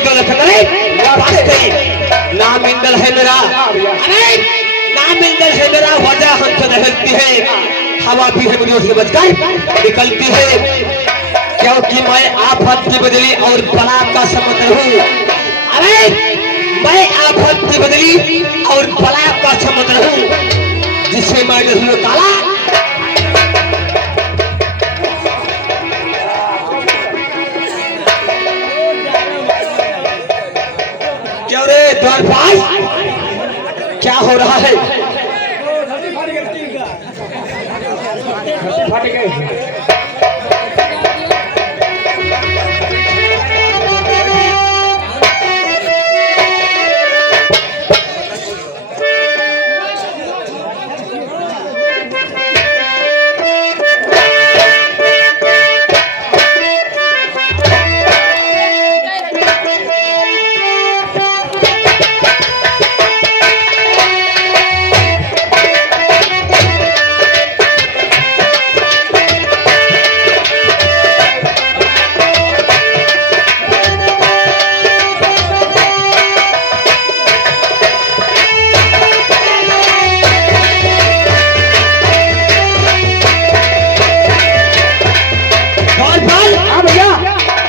दौलत नाम इंदल है मेरा, अरे नाम इंदल है मेरा, वजह हमसे रहती है, हवा भी है मुझे उसके बचकर निकलती है, क्योंकि मैं आफत की बदली और बला का समुद्र हूँ। अरे मैं आफत की बदली और बला का समुद्र हूँ, जिससे मैं नहीं काला। क्यों रे द्वारपाल, क्या हो रहा है? फट गए।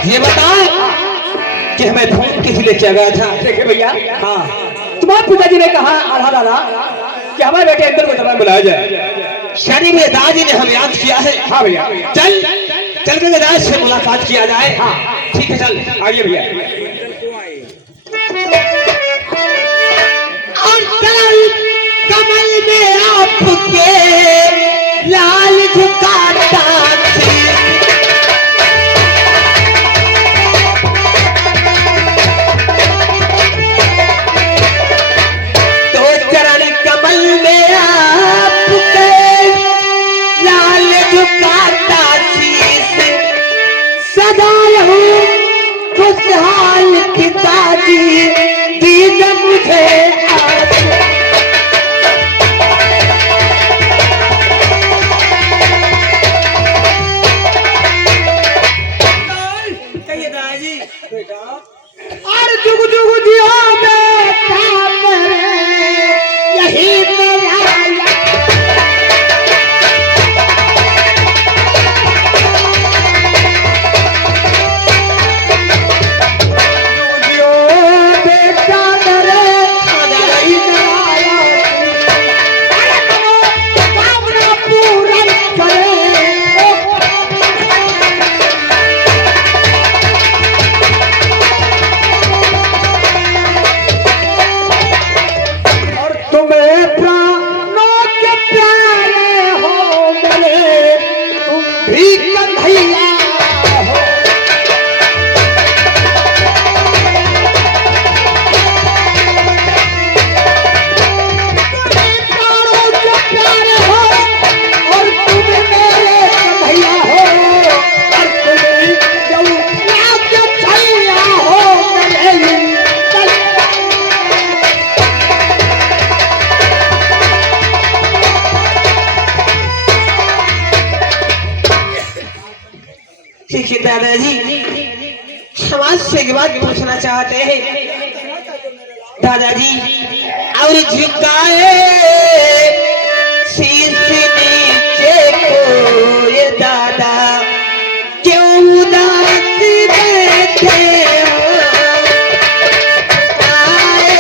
ये बता कि हमें फोन किसी ने किया गया था? देखिए भैया, हाँ, तुम्हारे पिताजी ने कहा आधा दादा कि हमारे बेटे इंदल को समय बुलाया जाए। शनि में दादी ने हमें याद किया है। हाँ भैया, चल चल के दास से मुलाकात किया जाए। हाँ ठीक है, चल आइए भैया। और चल कमल में आपके लाल झुकाता थी, खुशहाल पिताजी दीद मुझे आज। कहिए दादाजी। और जुग जुग जियो बेटा यही मेरा दादाजी समाज से एक बात पूछना चाहते हैं दादाजी। और झुकाए शीश नीचे को ये दादा क्यों उदास बैठे हो? आए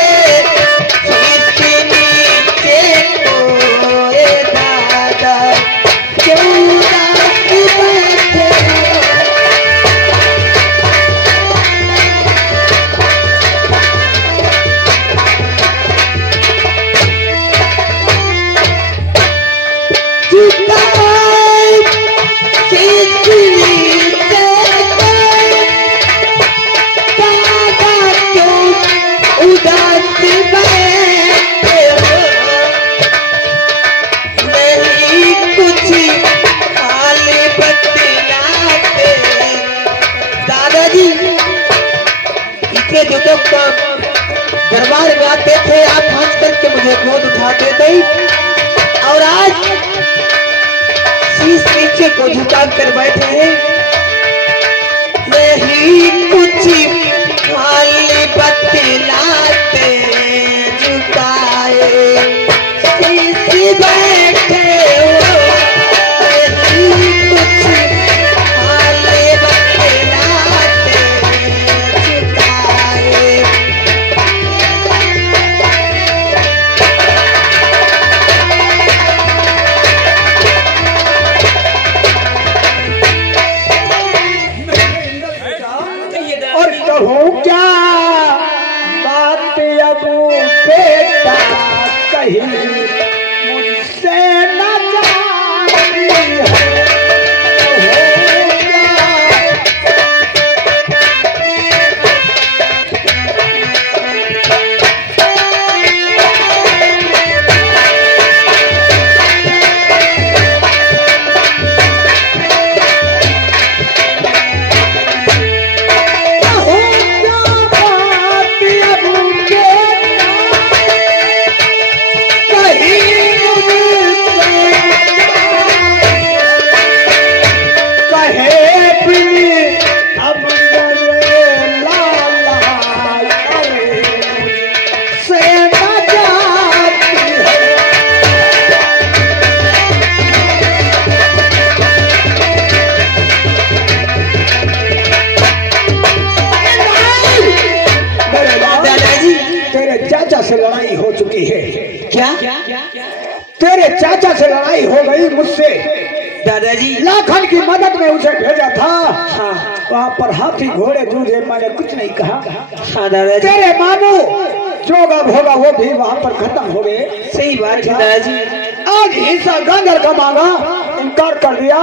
शीश नीचे को ये दादा क्यों उदास बैठे हो? दरबार में आते थे आप हंस करके मुझे गोद उठाते थे, और आज शीश नीचे को झुका कर बैठे हैं। नहीं कुछ हाल बतलाते झुकाए शीश बैठे हो कुछ हाले बतलाते झुकाए और कहूँ क्या बात अब बेटा कहीं मुझसे न जाती है। कहूँ क्या से लड़ाई हो चुकी है। क्या तेरे चाचा से लड़ाई हो गई मुझसे। दादाजी लाखन की मदद में उसे भेजा था। हाँ वहाँ पर हाथी घोड़े जूझे, मैंने कुछ नहीं कहा। हाँ दादाजी तेरे मामू जोगा भोगा वो भी वहाँ पर खत्म हो गए। सही बात है दादाजी। आज हिस्सा गांजर का मांगा, इनकार कर दिया।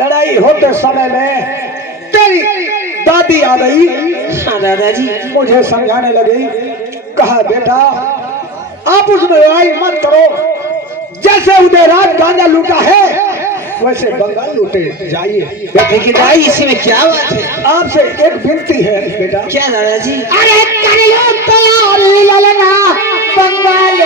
लड़ाई होते समय में तेरी दादी आ गई। हाँ दादाजी मुझे समझाने लगी, कहा बेटा आप उसमें लड़ाई मत करो, जैसे उदय राज गांजा लूटा है वैसे बंगाल लूटे जाइए। लेकिन दाई इसी में क्या बात है? आपसे एक विनती है बेटा। क्या दादाजी? अरे करियो तैयारी ललना बंगाल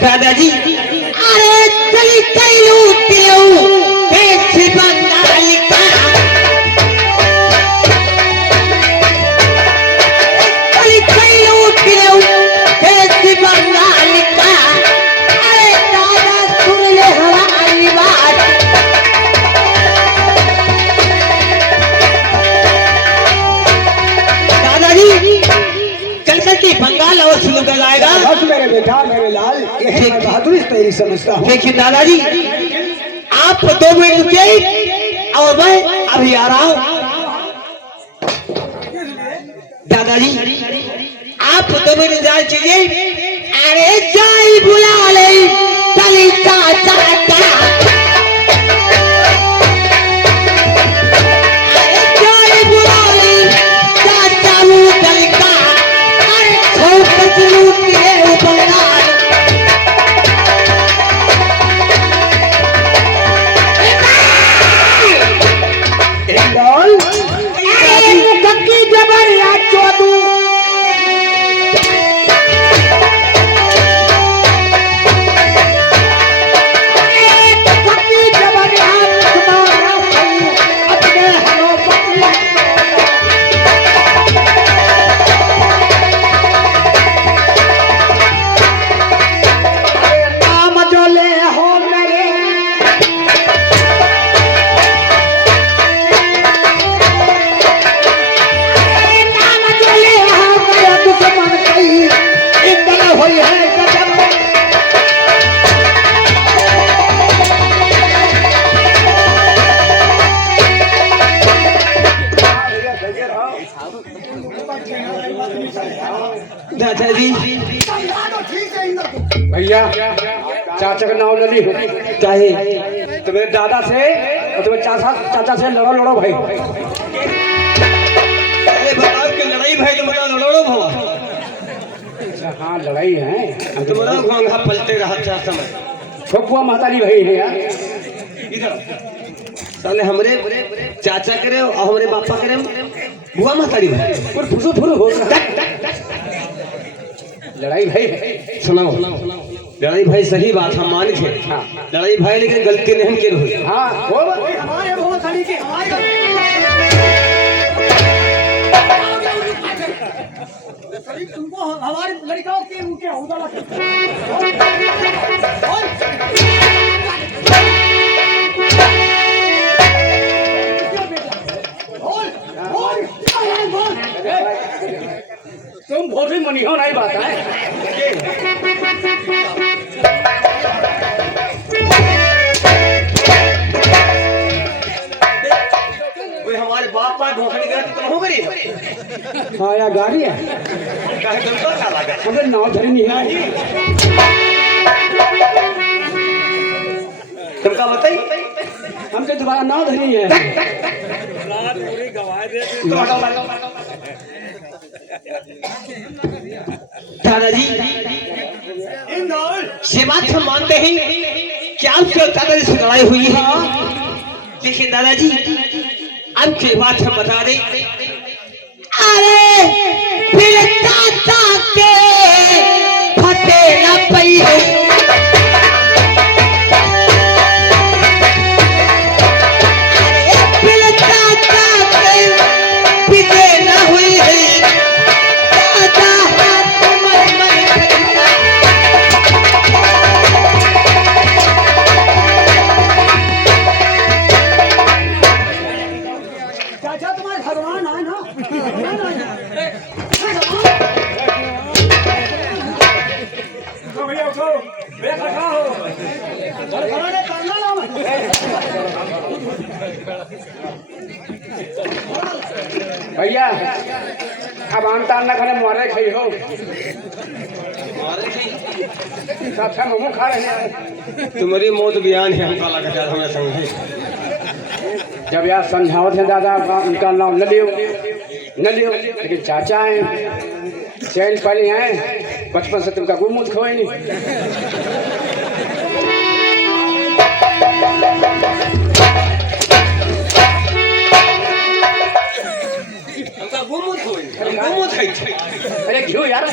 दादाजी अरे चली चलू पियो देश बंगाल का चली चलू पियो देश बंगाल का। अरे दादा सुन ले हमारी बात। दादाजी चल सकती बंगाल और शुरू कर जाएगा। बस मेरे बेटा मेरे लाल, यही मैं बहादुरी से तेरी समझता हूँ। देखिए दादाजी आप 2 मिनट रुकिए और मैं अभी आ रहा हूँ। दादाजी आप 2 मिनट इंतजार कीजिए। अरे जाई बुला ले चली चाचा का। अरे जाई बुला ले चाचा चली का। अरे छोट लूट के बंगाल दादाजी भैया चाचा का नाम नदी चाहे तुम्हें दादा से और तुम्हें चाचा से लड़ो लड़ो भाई। अरे बताओ कि लड़ाई भाई तो बताओ लड़ो भवा। हाँ लड़ाई है तो बताओ घोंघा पलटे रहा था समय। ठोकुआ महतारी भाई है यार। साले हमरे चाचा करे और हमरे बापा करे बुआ मातारी भाई और फुसो फुरो हो लड़ाई भाई सुनाओ लड़ाई भाई सही बात हम मान थे लड़ाई भाई लेकिन गलती नहीं की हुई हाँ हो हमारे बहुत सारी की हमारे तुमको हमारे लड़काओं के उनके उदाला तुम बहुत ही मनी हो नहीं बात है हमारे बाप माँ धोखा नहीं करती तुम हो गई हाँ यार गाड़ी है काहे तुमको क्या लगा हमें नाव धरी नहीं है तुमका बताई हमके दोबारा नाव धरी है दादाजी ये बात हम मानते हैं कि आपके और दादाजी से लड़ाई हुई है लेकिन दादाजी आपकी बात हम बता दें अरे फिर चाचा के फटे न पई है फिर चाचा के पीछे न हुई है चाचा हाथ मर मर चाचा तुम्हारे भगवान है ना भैया उठो खड़ा हो भैया अब आमतान ना खाने मारे खाई हो अच्छा मोमो खा रहे हैं तुम्हारी मौत बयान है हमका लगा जा हमें समझे जब यार समझावत है दादा उनका नाम न लियो लेकिन चाचा हैं चैन पहले हैं बचपन से तुमका गुमूत खोए नहीं हमका गुमूत होई हम गुमूत है अरे क्यों यार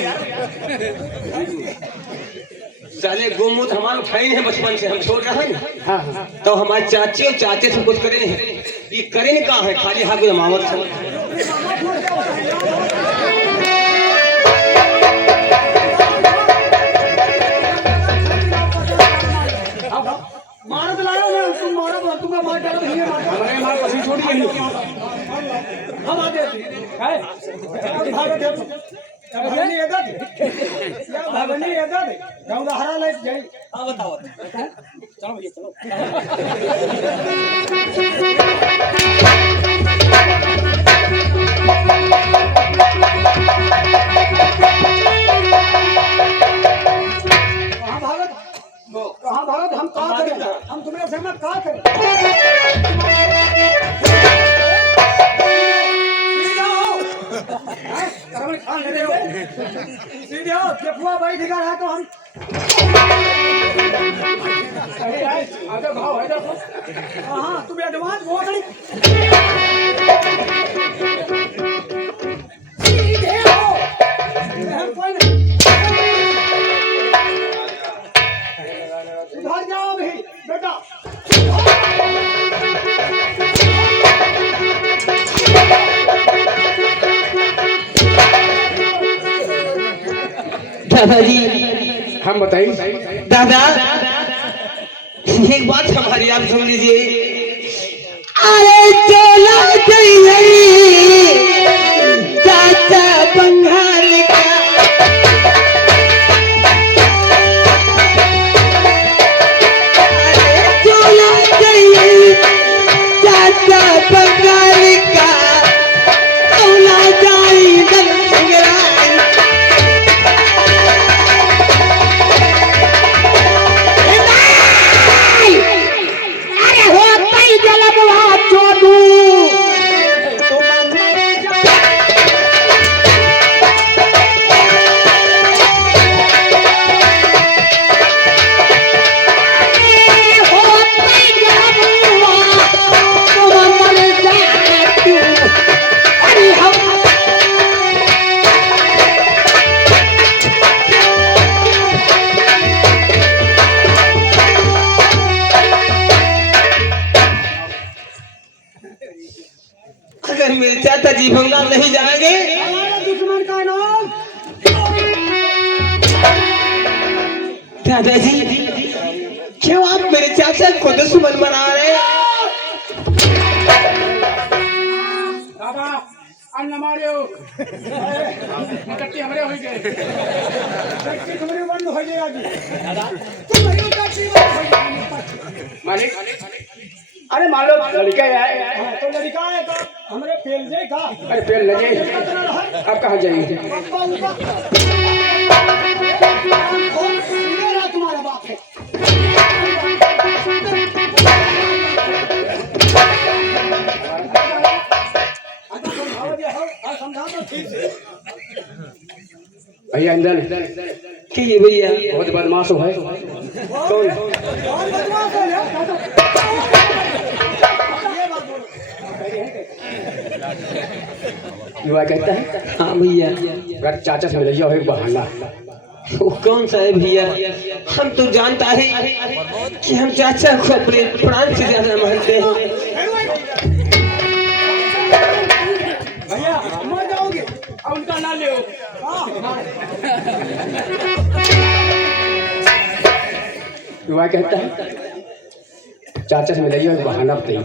साले गोमूत हमारे खाई है बचपन से हम छोड़ रहे हैं हाँ हाँ तो हमारे चाची और चाचे से कुछ करे नहीं ये करे कहाँ है खाली हाथ में मामत से मारो तो लाओ मैं तुम मारो तुमका मार डालो भैया हमारे मार पसी छोड़ी है हम आते हैं भागो दे भागनी एदा दे या भागनी एदा दे गांव दा हरा ले जाई हां बताओ चलो भैया चलो कहां भागत हम का करें हम तुम्हारे संग का करें करमल खान ले रहे हो सीधे आओ केफुआ भाई दिखा रहा तो हम आगे भाव है देखो हां तुम एडवांस बहुत बड़ी सीधे आओ हम कोई नहीं उधर जाओ भी बेटा दादाजी हम बताइए दादा एक बात हमारी आप सुन लीजिए अरे चला चाहिए चाचा बंगाल का अरे चला चाहिए चाचा बंगाल का औला जाई दल सिंगराई मिलकर मेरे चाचा जी बंगाल नहीं जाएंगे। हमारे दुश्मन का नाम दादाजी, क्यों आप मेरे चाचा को दुश्मन बना रहे हैं? बाबा अन्न मारियो कट्टी हमरे हो गए, कट्टी तुम्हारी बंद हो जाएगी दादा, तुम्हारी कट्टी बंद हो जाएगी मालिक। अरे मान लो लड़का है, तो लड़का है तो हमरे फेल जाए का। अरे फेल न जाए, आप कहाँ जाएंगे? तुम्हारा बाप है। भैया इंदल कि ये भैया बहुत बदमाश हो है। कौन बदमाश है? युवा कहता है हाँ भैया। अगर चाचा से मिल जाओ एक बहाना। वो कौन सा है भैया? हम तो जानता है कि हम चाचा को अपने प्राण से ज्यादा मानते हैं। भैया मर जाओगे, उनका ना ले। युवा कहता है चाचा से मिल जाओ एक बहाना बताइए।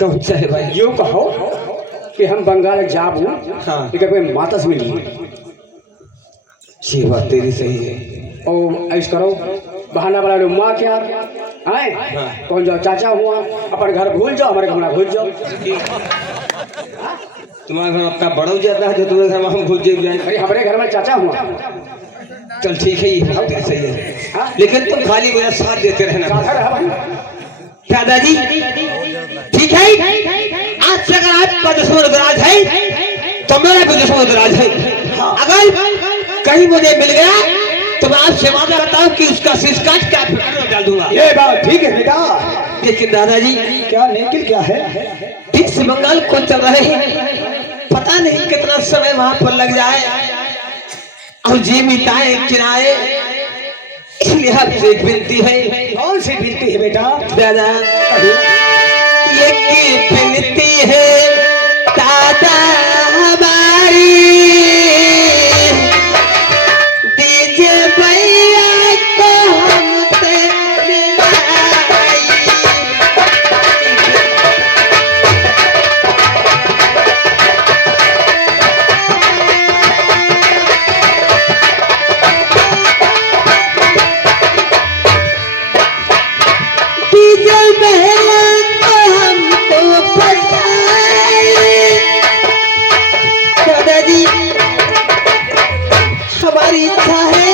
कौन सा है भाई? यूँ कहो कि हम बंगाल जाबू, हाँ। ठीक है, कोई माता से मिली ये बात तेरी सही है। और ऐसा करो बहाना बना लो, माँ क्या आए कौन जाओ चाचा हुआ, अपन घर भूल जाओ, हमारे घर भूल जाओ। तुम्हारे घर अपना बड़ा जाता है जो तुम्हारे घर में हम भूल जाए। अरे हमारे घर में चाचा हुआ। चल ठीक है, ये बात तेरी सही है, लेकिन तुम खाली मेरा साथ देते रहना। दादाजी ठीक है, आज से अगर आपका दुश्मन दराज है तो मेरा भी दुश्मन दराज है। अगर कहीं मुझे मिल गया तो मैं आपसे वादा करता हूँ कि उसका शीश काट के आप में डाल दूंगा। ये बात ठीक है बेटा, लेकिन दादाजी क्या लेकिन क्या है? ठीक से बंगाल को चल रहे हैं, पता नहीं कितना समय वहां पर लग जाए और जी मिटाए किराए। इसलिए आपसे एक विनती है। कौन सी विनती है बेटा? दादा ये की विनती है दादा हमारी, दीजिए भैया को हमसे मिलाई। दीजिए भैया को हमको बताए। दादाजी हमारी इच्छा है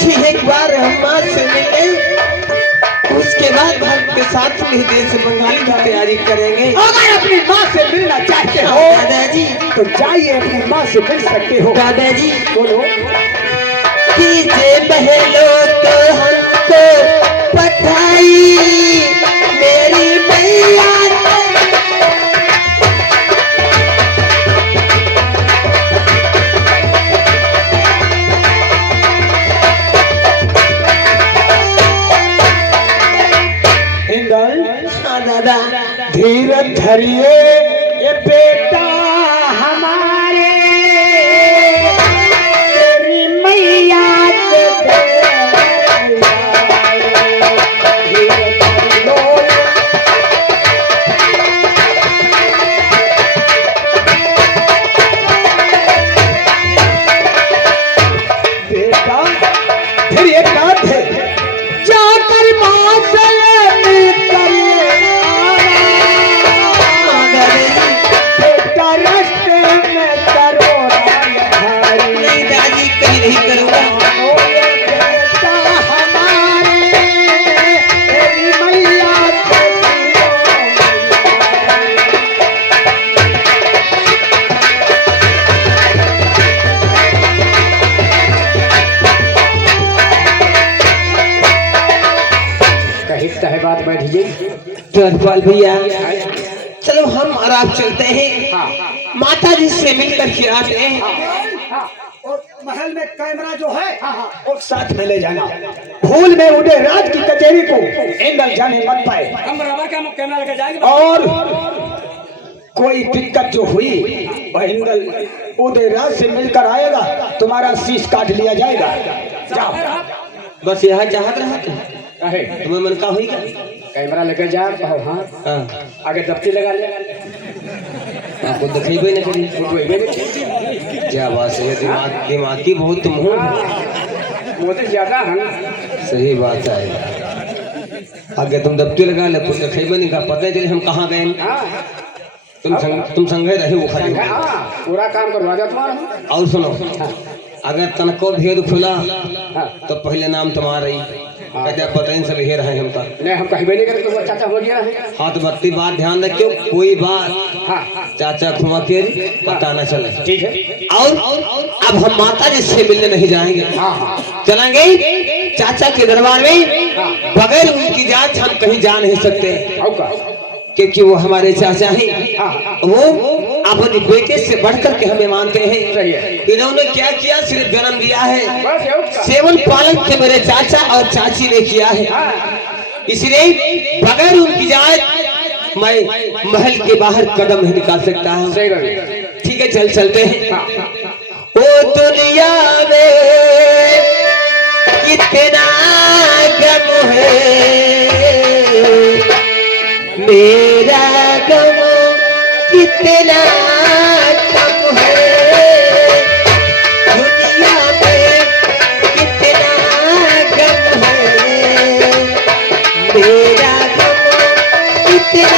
कि एक बार हम माँ से मिले, उसके बाद हम के साथ में देश बंगाल की तैयारी करेंगे। अगर अपनी माँ से मिलना चाहते हो दादाजी तो जाइए, अपनी माँ से मिल सकते हो। दादाजी बोलो। कीजिए बहनों तो हमको पठाई, मेरी मैया इंदल हाँ दादा धीरज धरिए, ये बेटा हमारे तेरी मैया के बेटा फिर एक बात है, जाकर माँ से मिलकर बेटा रास्ते में करो नहीं दादी कहीं नहीं करूँगा। बेटा हमारे तेरी मैया के कहता है बात बैठ जाइए। जयपाल भैया चलो हम और आप चलते हैं, माता जी से मिल करके आते हैं। और महल में कैमरा जो है और साथ में ले जाना, भूल में उड़े रात की कचहरी को इंदल जाने मत पाए। हम बराबर का कैमरा लेकर जाएंगे। और कोई दिक्कत जो हुई हिंदल उदय रात से मिलकर आएगा, तुम्हारा शीश काट लिया जाएगा। जाओ। बस यहाँ चाहत रहा कहे तुम्हें मन का होगा कैमरा लेकर जा कहो। हाँ आगे दफ्ती लगा ले। आपको दिखेबे न करी क्या बात है, दिमाग की बहुत तुम हो, वो तो ज्यादा है। सही बात है। आगे तुम दफ्ती लगा ले, तुम दिखेबे नहीं का पता चले हम कहाँ गए। तुम संगे रहे वो खाली पूरा काम करवा दो तुम्हारा। और सुनो, अगर तनको भेद खुला तो पहले नाम तुम्हारा ही कहते पता ही सब हेर है हमका। नहीं हम कहीं नहीं करते, वो चाचा हो गया है। हाँ तो बत्ती बात ध्यान रखियो, कोई बात चाचा खुआ के पता न चले। ठीक है। और अब हम माता जी से मिलने नहीं जाएंगे, चलेंगे चाचा के दरबार में। बगैर उनकी जांच हम कहीं जा नहीं सकते, क्योंकि वो हमारे चाचा हैं। वो अपने बेटे से बढ़कर के हमें मानते हैं। इन्होंने क्या किया, सिर्फ जन्म दिया है, सेवन पालन के मेरे चाचा और चाची ने किया है। इसलिए बगैर उनकी जांच मैं महल के बाहर कदम नहीं निकाल सकता हूँ। ठीक है चल चलते हैं। ओ दुनिया में कितना गम है, मेरा गम कितना कम है, दुनिया में कितना गम है, मेरा गम कितना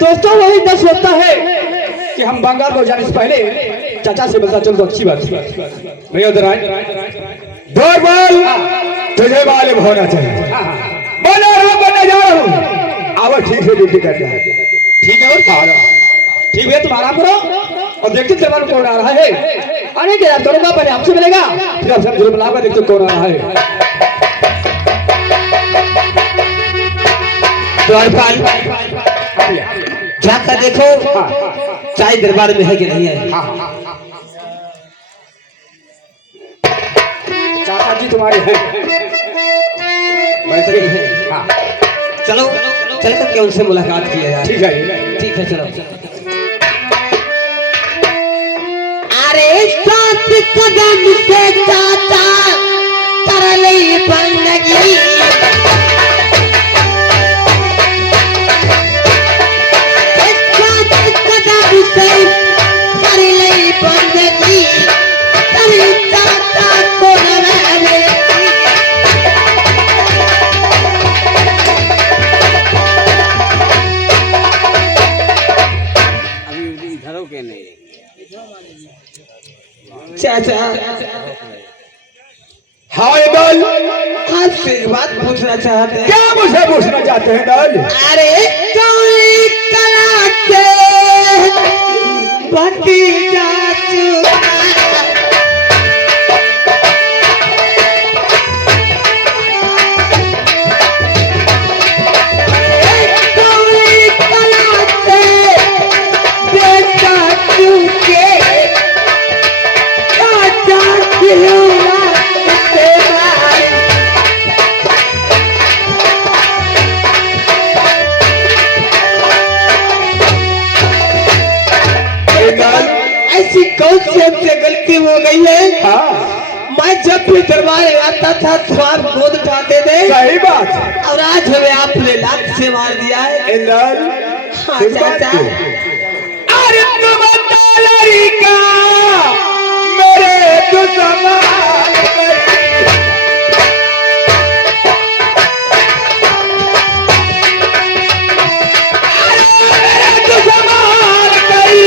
दोस्तों वही दस होता है कि हम बंगाल को जाने से पहले चाचा से बता चल तो अच्छी बात भैया उधर आए। दौड़ बोल तुझे मालूम होना चाहिए। बोलो बनने जा रहा हूँ, आवाज ठीक से ड्यूटी कर रहा है। ठीक है और खा रहा ठीक है, तुम आराम करो और देखते जवान कौन आ रहा है। अरे क्या करूंगा, पहले हमसे मिलेगा फिर आपसे जरूर मिलाऊंगा, देखते कौन आ रहा है। जाकर देखो चाय दरबार में है कि नहीं है। चाचा जी तुम्हारे हैं, वैसे है। चलो चल करके उनसे मुलाकात किया जाए। ठीक है ठीक है चलो। अरे सात कदम से चाचा कर ले बंदगी, चाचा हाय दल आपसे बात पूछना चाहते हैं। क्या मुझे पूछना चाहते हैं दल? अरे कौड़ी कराते भतीजा ऐसी कौन सी हमसे गलती हो गई है? मैं जब भी दरबार आता था तो आप गोद उठाते थे। सही बात। और आज हमें आपने लात से मार दिया है। हाँ, चाचा। अरे तुम दुश्मन करी,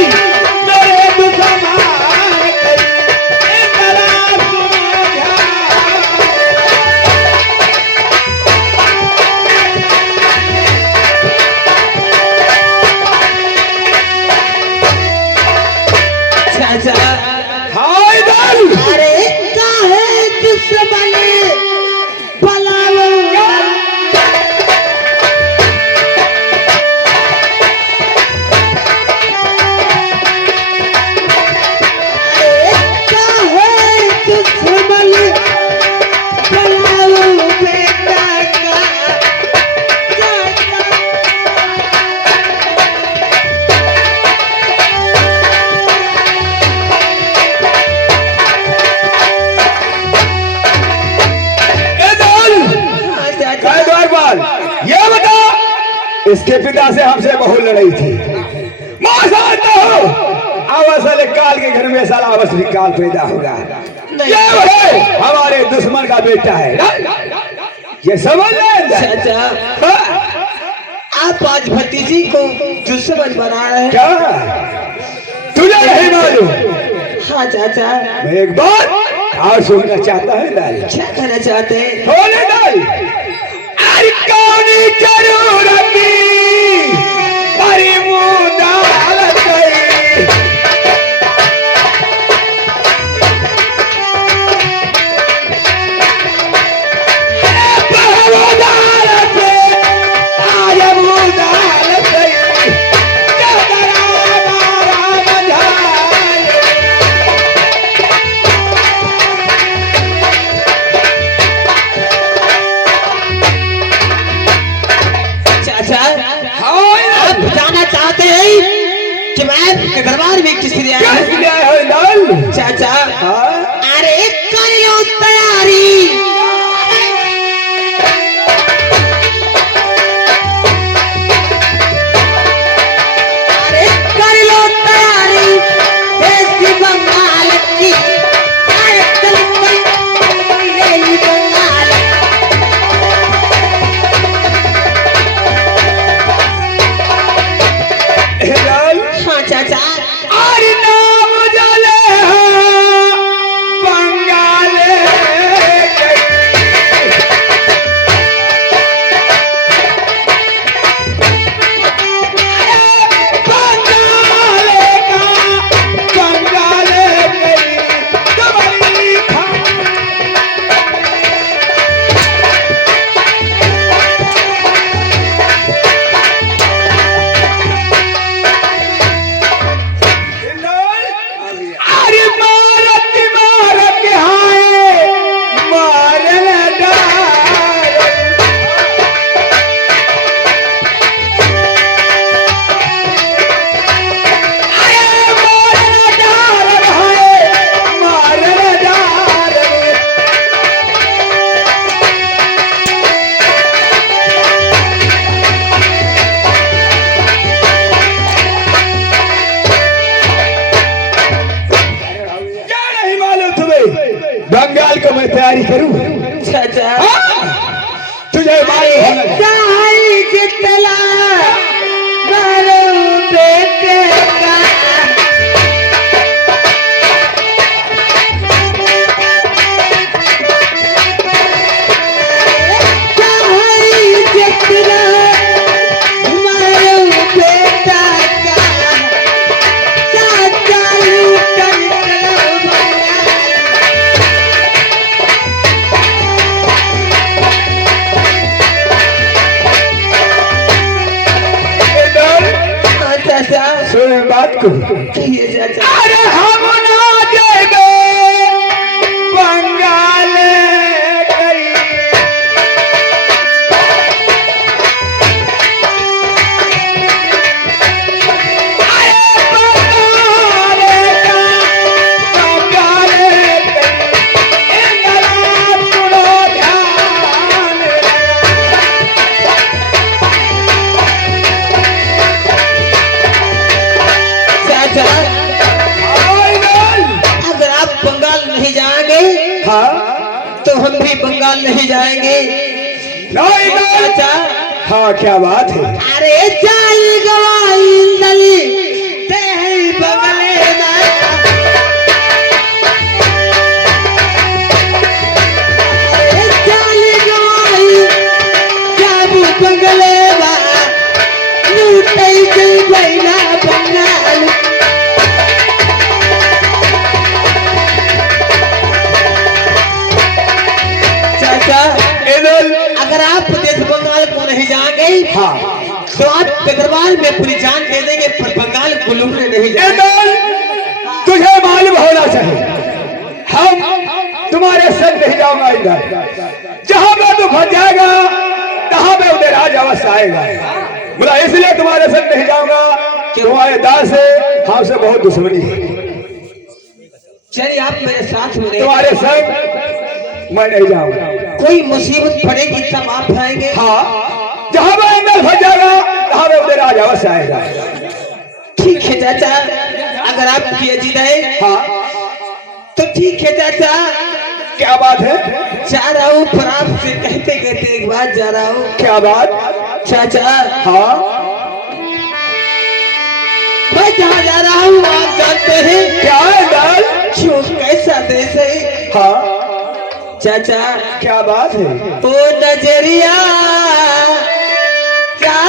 मेरे दुश्मन करी, जरा सुनो ध्यान। चाचा हाय दल अरे काहे दुश्मन पलावो काहे दुश्मन पलावो बेटा का चाचा काय द्वारपाल, ये बता, इसके पिता से हमसे बहुत लड़ाई थी। मां जानता हो अवसल काल के घर में साला अवसरी काल पैदा होगा। ये है हमारे दुश्मन का बेटा है, ये समझ ले। चाचा हाँ, आप आज भतीजी को दुश्मन बना रहे हैं। क्या तुझे नहीं मालूम? हाँ चाचा मैं एक बात और सुनना चाहता है दाल। क्या कहना चाहते हैं? बोले दाल, अरे कौन जरूरत परिमुदालत गई। बहुदालत आज मुदालत गई, जगरा मारा मझाए। चाचा हाय आप जाना चाहते हैं कि मैं आपके दरबार में किस लिए आया हूँ? क्या है लाल? चाचा हाँ? अरे कर लो तैयारी, अरे कर लो तैयारी देसी बंगाल की, अरे चल ले ली बंगाल। लाल हाँ चाचा अरे नाम जले बंगाले बंगाले का बंगाले गई तुम्हारी अरे मारत मारत हाय मारल डार। अरे मारल डार हाय मारल डार। क्या नहीं मालूम तुम्हें बंगाल को मैं तैयारी करूं? चाचा हाँ? तुझे मालूम होना चाहिए। चाहे जितला करो बेटे का, चाहे जितना मारो बेटा का, चाचा लूटन चलो भला। हाँ चाचा सुन बात को। कहिए चाचा। अरे हम ना देंगे बंगाल गई। चाचा हम भी बंगाल नहीं जाएंगे। नहीं नहीं। चाचा हाँ क्या बात है? अरे चाल गवाई दली ते बगले में, अरे चाल गवाई जाबू बगले में लूटे के बैला बंगाल। चाचा अगर आप प्रदेश बंगाल को नहीं जाएंगे हाँ तो आप अग्रवाल में पूरी जान दे देंगे, पर बंगाल को लूटने नहीं जाएंगे। इधर तुझे मालूम होना चाहिए हम तुम्हारे संग नहीं जाऊंगा। इधर जहां पे तू फंस जाएगा तहां पे उधर राज अवश्य आएगा। बोला इसलिए तुम्हारे संग नहीं जाऊंगा, तुम्हारे दास से हमसे बहुत दुश्मनी है। चलिए आप मेरे साथ में रहिए। तुम्हारे संग मैं नहीं जाऊंगा। कोई मुसीबत पड़ेगी तब आप आएंगे। हाँ जहां पे अंदर फंस जाएगा तहां पे उधर राज अवश्य आएगा। ठीक है चाचा, अगर आपकी अजीत है हाँ तो ठीक है चाचा। क्या बात है? जा रहा हूँ पर आपसे कहते कहते एक बात जा रहा हूँ। क्या बात? चाचा हाँ मैं जहाँ जा रहा हूँ आप जानते हैं क्या है दाल? क्यों कैसा देश है हाँ चाचा। क्या बात है? ओ नजरिया क्या